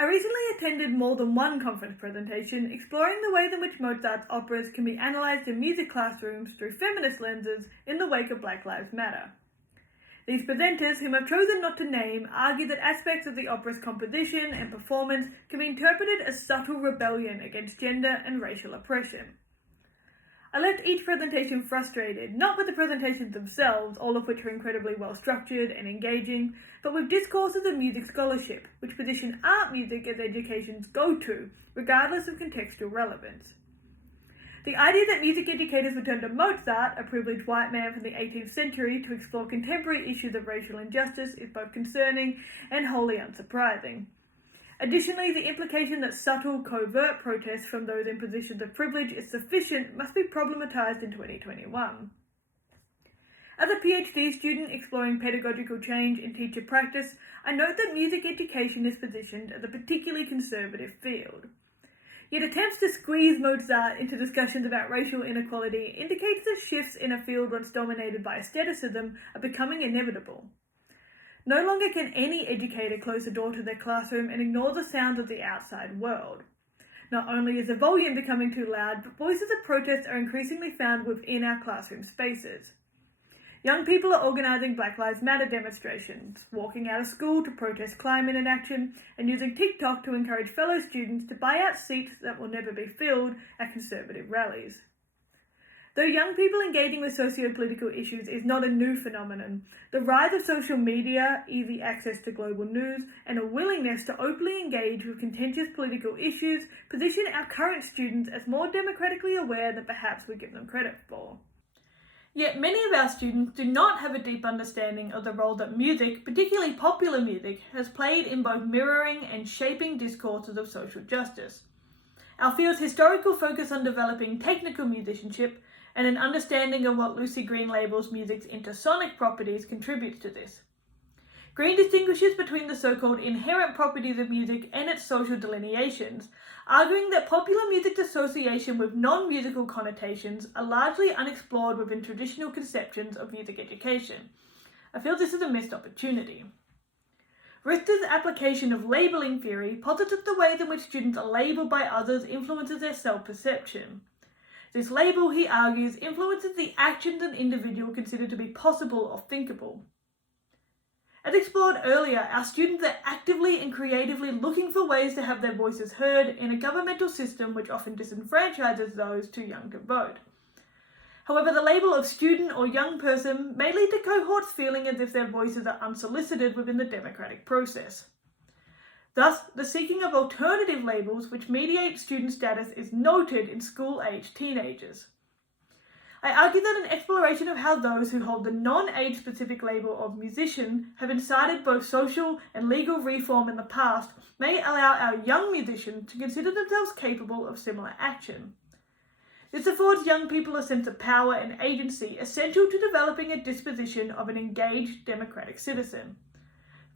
I recently attended more than one conference presentation exploring the ways in which Mozart's operas can be analysed in music classrooms through feminist lenses in the wake of Black Lives Matter. These presenters, whom I've chosen not to name, argue that aspects of the opera's composition and performance can be interpreted as subtle rebellion against gender and racial oppression. I left each presentation frustrated, not with the presentations themselves, all of which are incredibly well structured and engaging, but with discourses of music scholarship, which position art music as education's go-to, regardless of contextual relevance. The idea that music educators would turn to Mozart, a privileged white man from the 18th century, to explore contemporary issues of racial injustice is both concerning and wholly unsurprising. Additionally, the implication that subtle, covert protests from those in positions of privilege is sufficient must be problematized in 2021. As a PhD student exploring pedagogical change in teacher practice, I note that music education is positioned as a particularly conservative field. Yet attempts to squeeze Mozart into discussions about racial inequality indicates that shifts in a field once dominated by aestheticism are becoming inevitable. No longer can any educator close the door to their classroom and ignore the sounds of the outside world. Not only is the volume becoming too loud, but voices of protest are increasingly found within our classroom spaces. Young people are organising Black Lives Matter demonstrations, walking out of school to protest climate inaction, and using TikTok to encourage fellow students to buy out seats that will never be filled at conservative rallies. Though young people engaging with socio-political issues is not a new phenomenon, the rise of social media, easy access to global news, and a willingness to openly engage with contentious political issues position our current students as more democratically aware than perhaps we give them credit for. Yet many of our students do not have a deep understanding of the role that music, particularly popular music, has played in both mirroring and shaping discourses of social justice. Our field's historical focus on developing technical musicianship and an understanding of what Lucy Green labels music's intersonic properties contributes to this. Green distinguishes between the so-called inherent properties of music and its social delineations, arguing that popular music's association with non-musical connotations are largely unexplored within traditional conceptions of music education. I feel this is a missed opportunity. Richter's application of labeling theory posits that the ways in which students are labeled by others influences their self-perception. This label, he argues, influences the actions an individual considered to be possible or thinkable. As explored earlier, our students are actively and creatively looking for ways to have their voices heard in a governmental system which often disenfranchises those too young to vote. However, the label of student or young person may lead to cohorts feeling as if their voices are unsolicited within the democratic process. Thus, the seeking of alternative labels which mediate student status is noted in school-age teenagers. I argue that an exploration of how those who hold the non-age-specific label of musician have incited both social and legal reform in the past may allow our young musicians to consider themselves capable of similar action. This affords young people a sense of power and agency essential to developing a disposition of an engaged democratic citizen.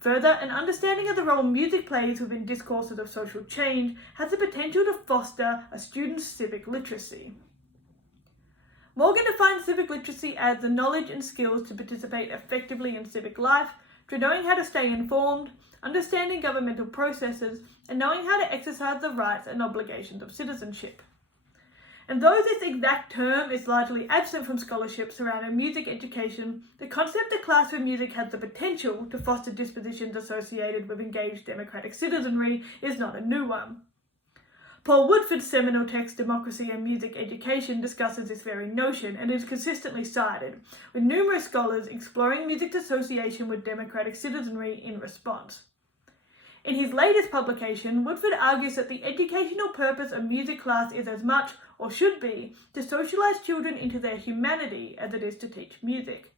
Further, an understanding of the role music plays within discourses of social change has the potential to foster a student's civic literacy. Morgan defines civic literacy as the knowledge and skills to participate effectively in civic life, through knowing how to stay informed, understanding governmental processes, and knowing how to exercise the rights and obligations of citizenship. And though this exact term is largely absent from scholarship surrounding music education, the concept that classroom music has the potential to foster dispositions associated with engaged democratic citizenry is not a new one. Paul Woodford's seminal text, Democracy and Music Education, discusses this very notion and is consistently cited, with numerous scholars exploring music's association with democratic citizenry in response. In his latest publication, Woodford argues that the educational purpose of music class is as much, or should be, to socialise children into their humanity as it is to teach music.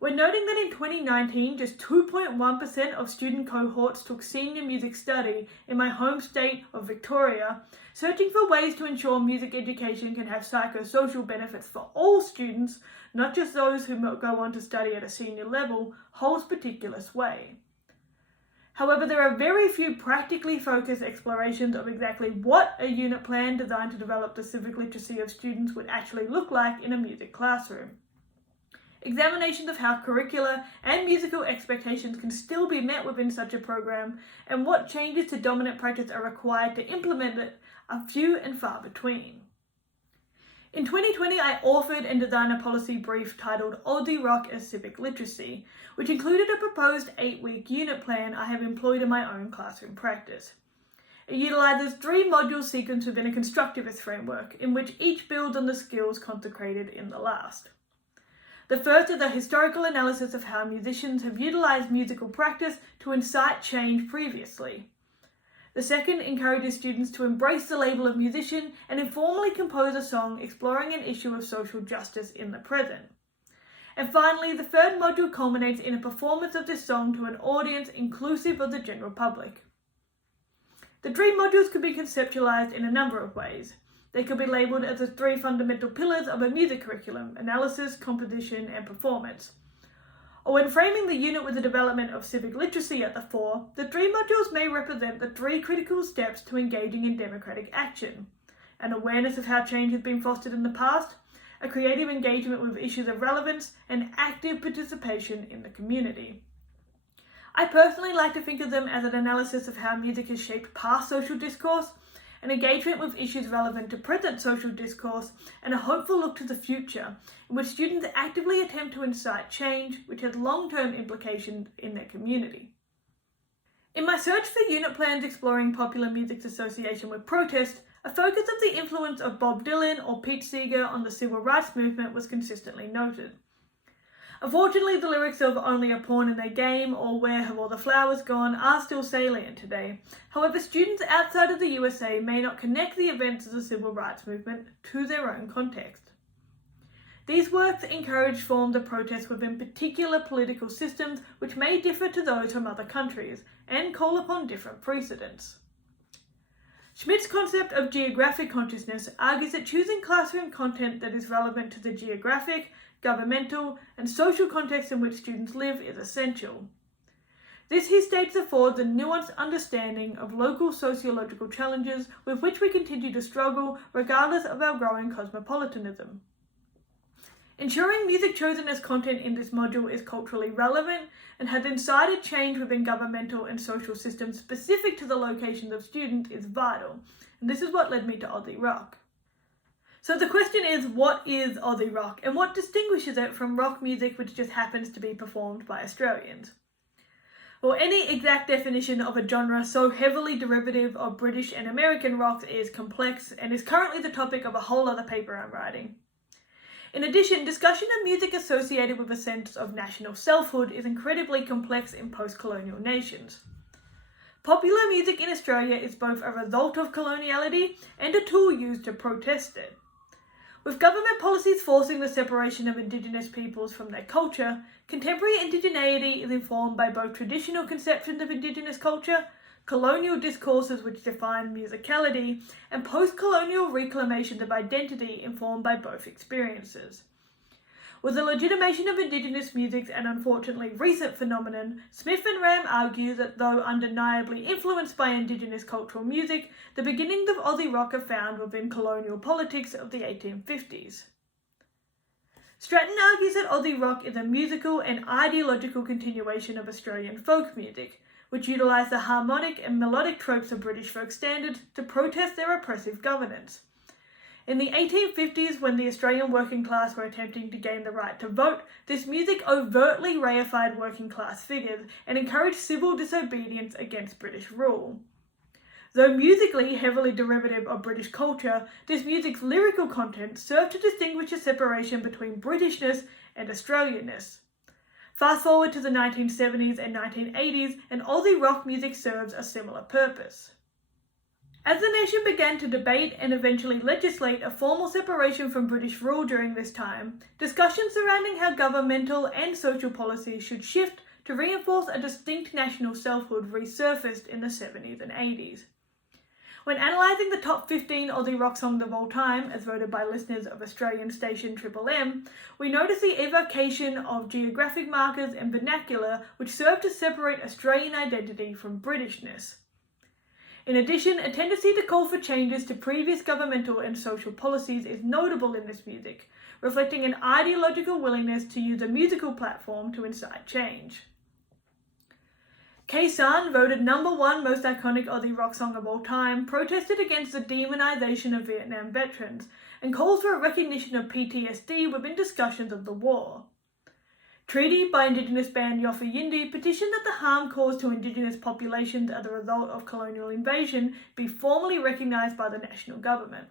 We're noting that in 2019, just 2.1% of student cohorts took senior music study in my home state of Victoria, searching for ways to ensure music education can have psychosocial benefits for all students, not just those who go on to study at a senior level, holds particular sway. However, there are very few practically focused explorations of exactly what a unit plan designed to develop the civic literacy of students would actually look like in a music classroom. examinations of how curricular and musical expectations can still be met within such a program, and what changes to dominant practice are required to implement it are few and far between. In 2020, I authored and designed a policy brief titled Aussie Rock as Civic Literacy, which included a proposed 8-week unit plan I have employed in my own classroom practice. It utilises 3 modules sequenced within a constructivist framework, in which each builds on the skills consecrated in the last. The first is a historical analysis of how musicians have utilised musical practice to incite change previously. The second encourages students to embrace the label of musician and informally compose a song exploring an issue of social justice in the present. And finally, the third module culminates in a performance of this song to an audience inclusive of the general public. The 3 modules could be conceptualized in a number of ways. They could be labelled as the 3 fundamental pillars of a music curriculum: analysis, composition, and performance. Or when framing the unit with the development of civic literacy at the fore, the 3 modules may represent the 3 critical steps to engaging in democratic action: an awareness of how change has been fostered in the past, a creative engagement with issues of relevance, and active participation in the community. I personally like to think of them as an analysis of how music has shaped past social discourse, an engagement with issues relevant to present social discourse, and a hopeful look to the future, in which students actively attempt to incite change which has long-term implications in their community. In my search for unit plans exploring popular music's association with protest, a focus of the influence of Bob Dylan or Pete Seeger on the civil rights movement was consistently noted. Unfortunately, the lyrics of Only a Pawn in Their Game or Where Have All the Flowers Gone are still salient today. However, students outside of the USA may not connect the events of the civil rights movement to their own context. These works encourage forms of protest within particular political systems which may differ to those from other countries and call upon different precedents. Schmidt's concept of geographic consciousness argues that choosing classroom content that is relevant to the geographic, governmental, and social context in which students live is essential. This, he states, affords a nuanced understanding of local sociological challenges with which we continue to struggle regardless of our growing cosmopolitanism. Ensuring music chosen as content in this module is culturally relevant and has incited change within governmental and social systems specific to the locations of students is vital, and this is what led me to Aussie Rock. So the question is, what is Aussie Rock, and what distinguishes it from rock music which just happens to be performed by Australians? Well, any exact definition of a genre so heavily derivative of British and American rocks is complex and is currently the topic of a whole other paper I'm writing. In addition, discussion of music associated with a sense of national selfhood is incredibly complex in post-colonial nations. Popular music in Australia is both a result of coloniality and a tool used to protest it. With government policies forcing the separation of Indigenous peoples from their culture, contemporary indigeneity is informed by both traditional conceptions of Indigenous culture, colonial discourses which define musicality, and post-colonial reclamations of identity informed by both experiences. With the legitimation of Indigenous music's an unfortunately recent phenomenon, Smith and Ram argue that though undeniably influenced by Indigenous cultural music, the beginnings of Aussie rock are found within colonial politics of the 1850s. Stratton argues that Aussie rock is a musical and ideological continuation of Australian folk music, which utilised the harmonic and melodic tropes of British folk standards to protest their oppressive governance. In the 1850s, when the Australian working class were attempting to gain the right to vote, this music overtly reified working class figures and encouraged civil disobedience against British rule. Though musically heavily derivative of British culture, this music's lyrical content served to distinguish a separation between Britishness and Australianness. Fast forward to the 1970s and 1980s, and Aussie rock music serves a similar purpose. As the nation began to debate and eventually legislate a formal separation from British rule during this time, discussions surrounding how governmental and social policies should shift to reinforce a distinct national selfhood resurfaced in the 70s and 80s. When analysing the top 15 Aussie rock songs of all time, as voted by listeners of Australian station Triple M, we notice the evocation of geographic markers and vernacular which serve to separate Australian identity from Britishness. In addition, a tendency to call for changes to previous governmental and social policies is notable in this music, reflecting an ideological willingness to use a musical platform to incite change. K-San, voted #1 most iconic Aussie rock song of all time, protested against the demonisation of Vietnam veterans and calls for a recognition of PTSD within discussions of the war. Treaty by Indigenous band Yothu Yindi petitioned that the harm caused to Indigenous populations as a result of colonial invasion be formally recognised by the national government.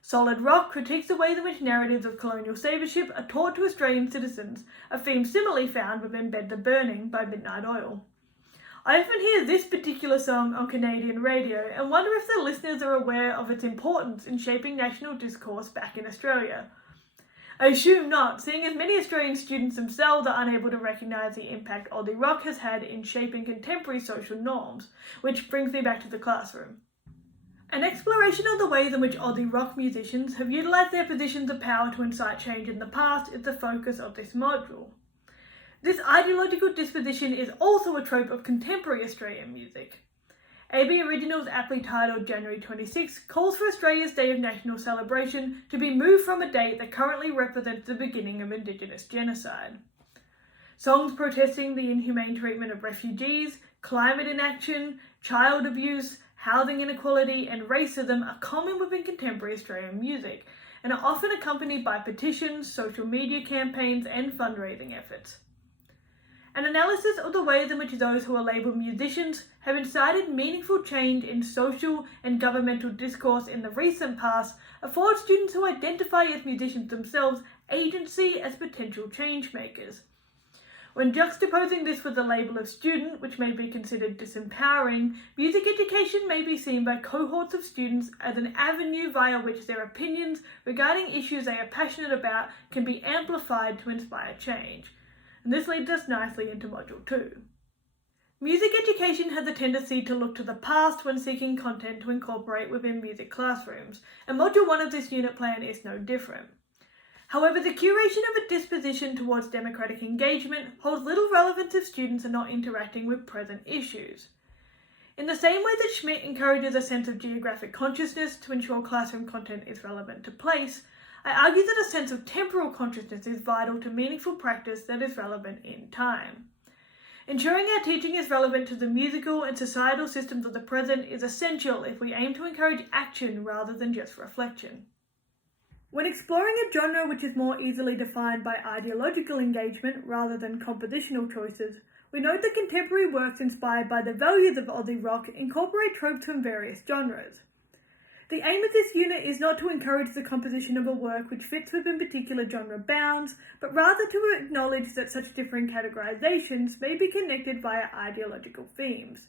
Solid Rock critiques the way in which narratives of colonial sabership are taught to Australian citizens, a theme similarly found within Bed the Burning by Midnight Oil. I often hear this particular song on Canadian radio and wonder if the listeners are aware of its importance in shaping national discourse back in Australia. I assume not, seeing as many Australian students themselves are unable to recognise the impact Aussie rock has had in shaping contemporary social norms, which brings me back to the classroom. An exploration of the ways in which Aussie rock musicians have utilised their positions of power to incite change in the past is the focus of this module. This ideological disposition is also a trope of contemporary Australian music. AB Originals, aptly titled January 26, calls for Australia's Day of National Celebration to be moved from a date that currently represents the beginning of Indigenous genocide. Songs protesting the inhumane treatment of refugees, climate inaction, child abuse, housing inequality, and racism are common within contemporary Australian music, and are often accompanied by petitions, social media campaigns, and fundraising efforts. An analysis of the ways in which those who are labelled musicians have incited meaningful change in social and governmental discourse in the recent past affords students who identify as musicians themselves agency as potential change makers. When juxtaposing this with the label of student, which may be considered disempowering, music education may be seen by cohorts of students as an avenue via which their opinions regarding issues they are passionate about can be amplified to inspire change. And this leads us nicely into Module 2. Music education has a tendency to look to the past when seeking content to incorporate within music classrooms, and Module 1 of this unit plan is no different. However, the curation of a disposition towards democratic engagement holds little relevance if students are not interacting with present issues. In the same way that Schmidt encourages a sense of geographic consciousness to ensure classroom content is relevant to place, I argue that a sense of temporal consciousness is vital to meaningful practice that is relevant in time. Ensuring our teaching is relevant to the musical and societal systems of the present is essential if we aim to encourage action rather than just reflection. When exploring a genre which is more easily defined by ideological engagement rather than compositional choices, we note that contemporary works inspired by the values of Aussie rock incorporate tropes from various genres. The aim of this unit is not to encourage the composition of a work which fits within particular genre bounds, but rather to acknowledge that such differing categorizations may be connected via ideological themes.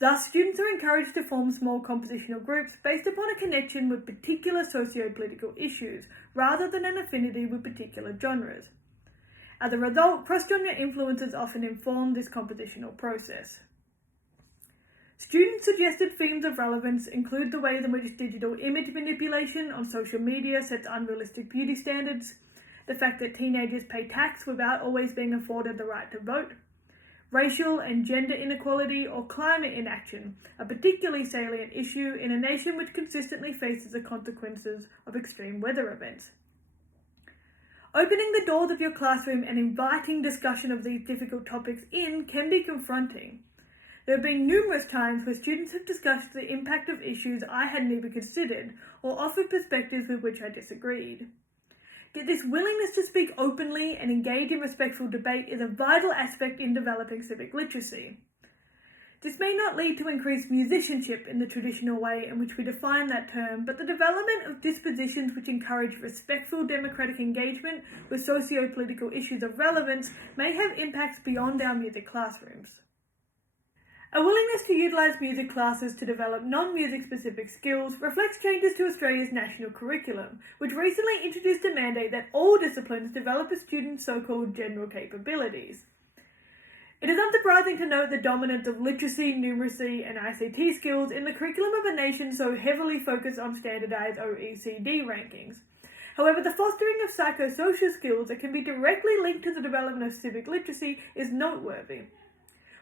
Thus, students are encouraged to form small compositional groups based upon a connection with particular socio-political issues, rather than an affinity with particular genres. As a result, cross-genre influences often inform this compositional process. Student-suggested themes of relevance include the ways in which digital image manipulation on social media sets unrealistic beauty standards, the fact that teenagers pay tax without always being afforded the right to vote, racial and gender inequality or climate inaction, a particularly salient issue in a nation which consistently faces the consequences of extreme weather events. Opening the doors of your classroom and inviting discussion of these difficult topics in can be confronting. There have been numerous times where students have discussed the impact of issues I hadn't even considered or offered perspectives with which I disagreed. Yet this willingness to speak openly and engage in respectful debate is a vital aspect in developing civic literacy. This may not lead to increased musicianship in the traditional way in which we define that term, but the development of dispositions which encourage respectful democratic engagement with socio-political issues of relevance may have impacts beyond our music classrooms. A willingness to utilise music classes to develop non-music specific skills reflects changes to Australia's national curriculum, which recently introduced a mandate that all disciplines develop a student's so-called general capabilities. It is unsurprising to note the dominance of literacy, numeracy and ICT skills in the curriculum of a nation so heavily focused on standardised OECD rankings. However, the fostering of psychosocial skills that can be directly linked to the development of civic literacy is noteworthy.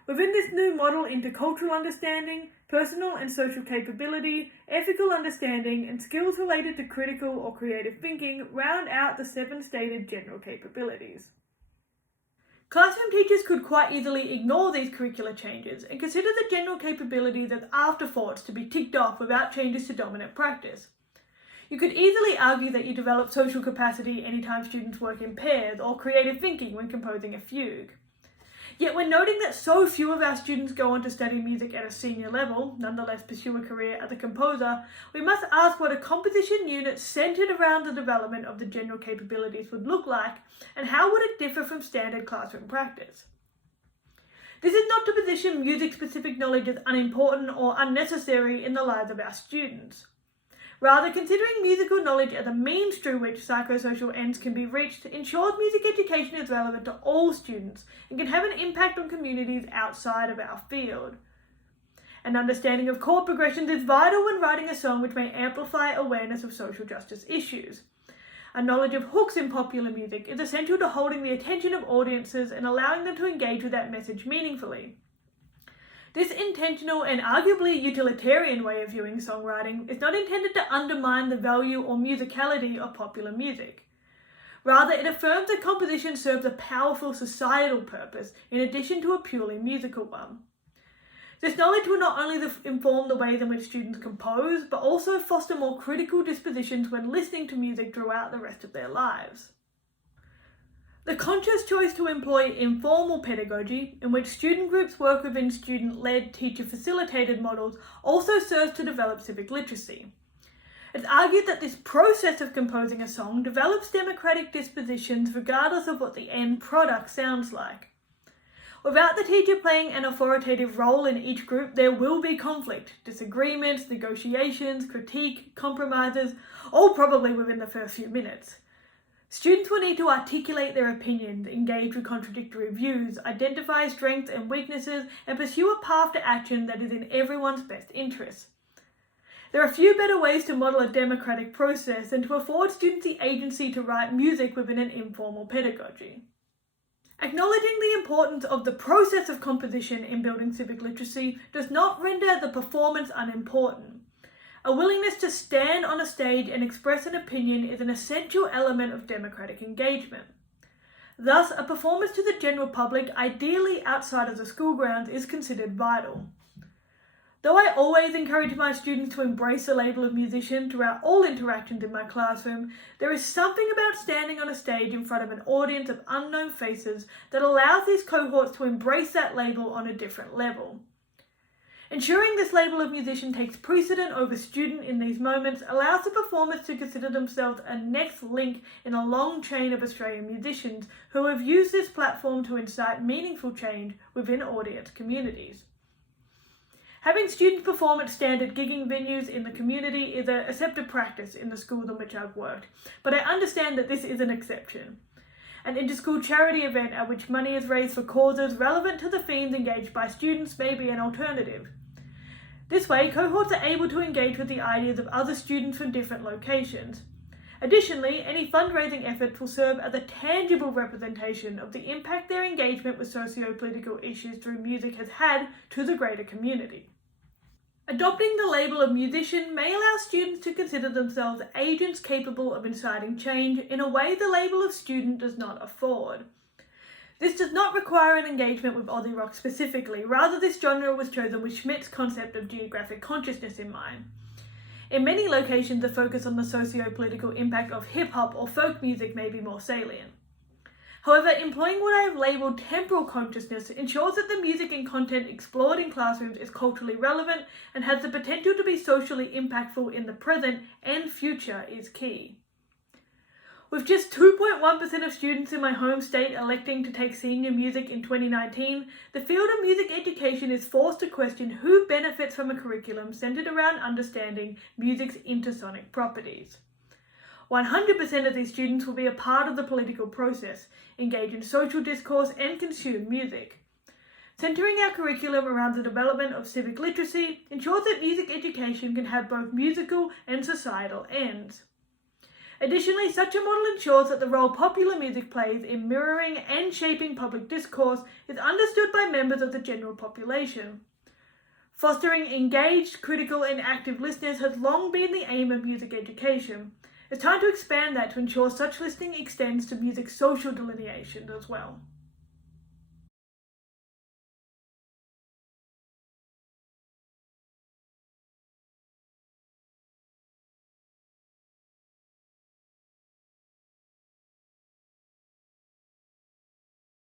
Within this new model, intercultural understanding, personal and social capability, ethical understanding, and skills related to critical or creative thinking round out the 7 stated general capabilities. Classroom teachers could quite easily ignore these curricular changes and consider the general capabilities as afterthoughts to be ticked off without changes to dominant practice. You could easily argue that you develop social capacity anytime students work in pairs or creative thinking when composing a fugue. Yet when noting that so few of our students go on to study music at a senior level, nonetheless pursue a career as a composer, we must ask what a composition unit centered around the development of the general capabilities would look like, and how would it differ from standard classroom practice. This is not to position music-specific knowledge as unimportant or unnecessary in the lives of our students. Rather, considering musical knowledge as a means through which psychosocial ends can be reached ensures music education is relevant to all students and can have an impact on communities outside of our field. An understanding of chord progressions is vital when writing a song which may amplify awareness of social justice issues. A knowledge of hooks in popular music is essential to holding the attention of audiences and allowing them to engage with that message meaningfully. This intentional and arguably utilitarian way of viewing songwriting is not intended to undermine the value or musicality of popular music. Rather, it affirms that composition serves a powerful societal purpose in addition to a purely musical one. This knowledge will not only inform the ways in which students compose, but also foster more critical dispositions when listening to music throughout the rest of their lives. The conscious choice to employ informal pedagogy, in which student groups work within student-led, teacher-facilitated models, also serves to develop civic literacy. It's argued that this process of composing a song develops democratic dispositions regardless of what the end product sounds like. Without the teacher playing an authoritative role in each group, there will be conflict, disagreements, negotiations, critique, compromises, all probably within the first few minutes. Students will need to articulate their opinions, engage with contradictory views, identify strengths and weaknesses, and pursue a path to action that is in everyone's best interests. There are few better ways to model a democratic process than to afford students the agency to write music within an informal pedagogy. Acknowledging the importance of the process of composition in building civic literacy does not render the performance unimportant. A willingness to stand on a stage and express an opinion is an essential element of democratic engagement. Thus, a performance to the general public, ideally outside of the school grounds, is considered vital. Though I always encourage my students to embrace the label of musician throughout all interactions in my classroom, there is something about standing on a stage in front of an audience of unknown faces that allows these cohorts to embrace that label on a different level. Ensuring this label of musician takes precedent over student in these moments allows the performers to consider themselves a next link in a long chain of Australian musicians who have used this platform to incite meaningful change within audience communities. Having students perform at standard gigging venues in the community is a accepted practice in the schools in which I've worked, but I understand that this is an exception. An inter-school charity event at which money is raised for causes relevant to the themes engaged by students may be an alternative. This way, cohorts are able to engage with the ideas of other students from different locations. Additionally, any fundraising efforts will serve as a tangible representation of the impact their engagement with socio-political issues through music has had to the greater community. Adopting the label of musician may allow students to consider themselves agents capable of inciting change in a way the label of student does not afford. This does not require an engagement with Aussie Rock specifically, rather this genre was chosen with Schmidt's concept of geographic consciousness in mind. In many locations, the focus on the socio-political impact of hip-hop or folk music may be more salient. However, employing what I have labelled temporal consciousness ensures that the music and content explored in classrooms is culturally relevant and has the potential to be socially impactful in the present and future is key. With just 2.1% of students in my home state electing to take senior music in 2019, the field of music education is forced to question who benefits from a curriculum centred around understanding music's intersonic properties. 100% of these students will be a part of the political process, engage in social discourse and consume music. Centering our curriculum around the development of civic literacy ensures that music education can have both musical and societal ends. Additionally, such a model ensures that the role popular music plays in mirroring and shaping public discourse is understood by members of the general population. Fostering engaged, critical, and active listeners has long been the aim of music education. It's time to expand that to ensure such listening extends to music's social delineation as well.